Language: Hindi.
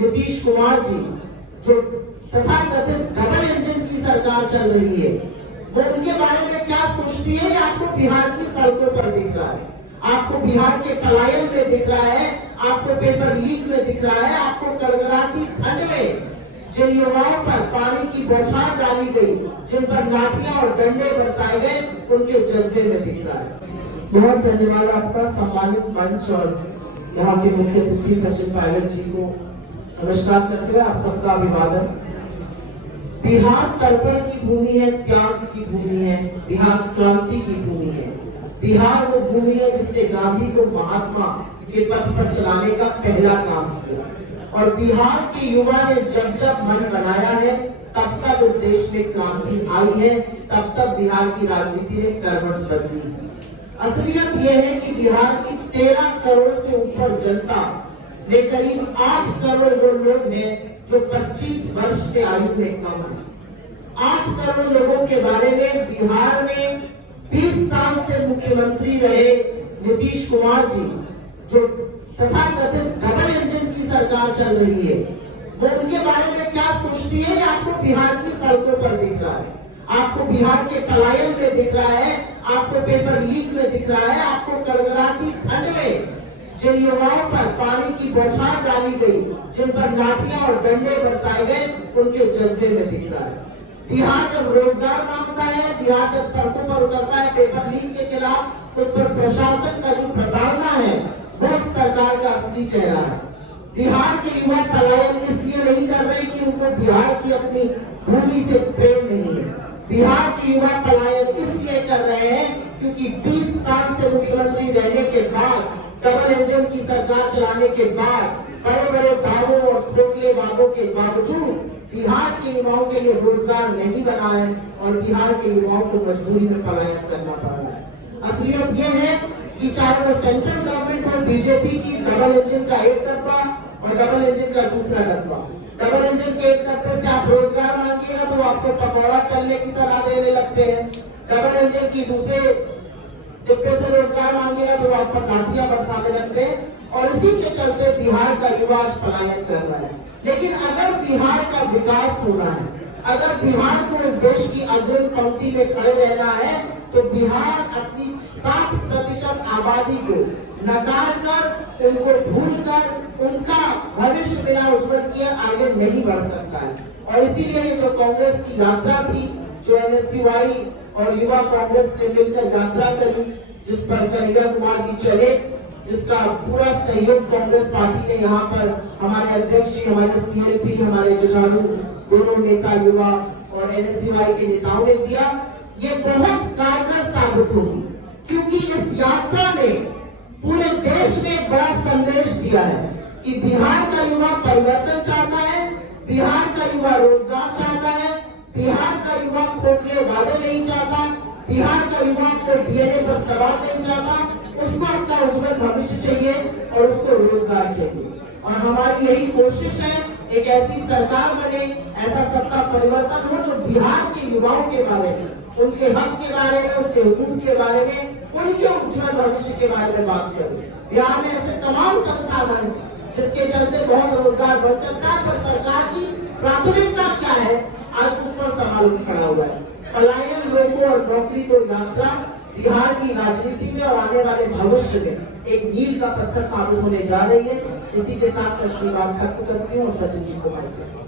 नीतीश कुमार जी जो तथाकथित डबल इंजन की सरकार चल रही है, वो उनके बारे में क्या सोचती है? आपको बिहार की सड़कों पर दिख रहा है, आपको बिहार के पलायन में दिख रहा है, आपको पेपर लीक में दिख रहा है, आपको कड़कड़ाती ठंड में जिन युवाओं पर पानी की बौछार डाली गई, जिन पर लाठियां और डंडे बरसाए गए, उनके जज्बे में दिख रहा है। बहुत धन्यवाद आपका। सम्मानित मंच और यहाँ के मुख्य अतिथि सचिन पायलट जी को नमस्कार करते हुए आप सबका अभिवादन। बिहार तर्पण की भूमि है, त्याग की भूमि है, बिहार क्रांति की भूमि है। बिहार वो भूमि है जिसने गांधी को महात्मा के पथ पर चलाने का पहला काम किया, और बिहार के युवा ने जब जब मन बनाया है तब तक इस देश में क्रांति आई है, तब तक बिहार की राजनीति ने करवट बदली। असलियत यह है कि बिहार की 13 करोड़ से ऊपर जनता में करीब 8 करोड़ वो लोग हैं जो 25 वर्ष से आयु में कम है। 8 करोड़ लोगों के बारे में बिहार में 20 साल से मुख्यमंत्री रहे नीतीश कुमार जी जो तथाकथित डबल इंजन की सरकार चल रही है, वो उनके बारे में क्या सोचती है? आपको बिहार की सड़कों पर दिख रहा है, आपको बिहार के पलायन में दिख रहा है, आपको पेपर लीक में दिख रहा है, आपको कड़कड़ाती ठंड में जिन युवाओं पर पानी की बौछार डाली गई, जिन पर लाठियां और डंडे बरसाए गए, उनके जज्बे में दिख रहा है। बिहार जब रोजगार मांगता है, बिहार जब सड़कों पर उतरता है पेपर लीक के खिलाफ, उस पर प्रशासन का जो प्रताड़ना है वो इस सरकार का असली चेहरा है। बिहार के युवा पलायन इसलिए नहीं कर रहे कि उनको बिहार की अपनी भूमि से प्रेम नहीं है। बिहार के युवा पलायन इसलिए कर रहे हैं क्योंकि 20 साल से मुख्यमंत्री रहने के बाद, डबल इंजन की सरकार चलाने के बाद, बड़े बड़े दावों और खोखले वादों के बावजूद बिहार के युवाओं के लिए रोजगार नहीं बना है, और बिहार के युवाओं को मजबूरी में पलायन करना पड़ रहा है। असलियत यह है कि चाहे वो सेंट्रल गवर्नमेंट और बीजेपी की डबल इंजन का एक डब्बा और डबल इंजन का दूसरा डब्बा, डबल इंजन के एक डब्बे से आप रोजगार मांगिएगा तो आपको पकौड़ा तलने की सलाह देने लगते हैं, डबल इंजन की दूसरे डिब्बे से रोजगार मांगेगा तो आप पर लाठियां बरसाने लगते हैं, और इसी के चलते बिहार का युवा आज पलायन कर रहा है। लेकिन अगर बिहार का विकास होना है, अगर बिहार को इस देश की अग्रिम पंक्ति में खड़े रहना है, तो बिहार अपनी 60% आबादी को नकार कर, उनको भूल कर, उनका भविष्य बिना उज्जवल किए आगे नहीं बढ़ सकता है। और इसीलिए जो कांग्रेस की यात्रा थी, जो एनएसयूआई और युवा कांग्रेस ने मिलकर यात्रा करी, जिस पर कन्हैया कुमार जी चले, जिसका पूरा सहयोग कांग्रेस पार्टी ने यहाँ पर हमारे अध्यक्ष जी, हमारे सीएलपी, हमारे जुझारू दोनों नेता युवा और एनएसयूआई के नेताओं ने दिया, ये बहुत कारगर साबित होगी, क्योंकि इस यात्रा ने पूरे देश में एक बड़ा संदेश दिया है कि बिहार का युवा परिवर्तन चाहता है, बिहार का युवा रोजगार चाहता है, बिहार का युवा खोखले वादे नहीं चाहता, बिहार का युवा को डीएनए पर सवाल नहीं चाहता, उसको अपना उज्जवल भविष्य चाहिए और उसको रोजगार चाहिए। और हमारी यही कोशिश है, एक ऐसी सरकार बने, ऐसा सत्ता परिवर्तन हो जो बिहार के युवाओं के बारे में, उनके हक के बारे में, उनके हुकूक के बारे में, उनके उज्जवल भविष्य के बारे में बात करें। बिहार में ऐसे तमाम संसाधन जिसके चलते बहुत रोजगार बढ़ सकता है, पर सरकार की प्राथमिकता क्या है आज उस पर सवाल खड़ा हुआ है। पलायन, लोगों और नौकरी को यात्रा बिहार की राजनीति में और आने वाले भविष्य में एक मील का पत्थर साबित होने जा रही है। इसी के साथ मैं अपनी बात खत्म करती हूँ और सचिन जी को माइक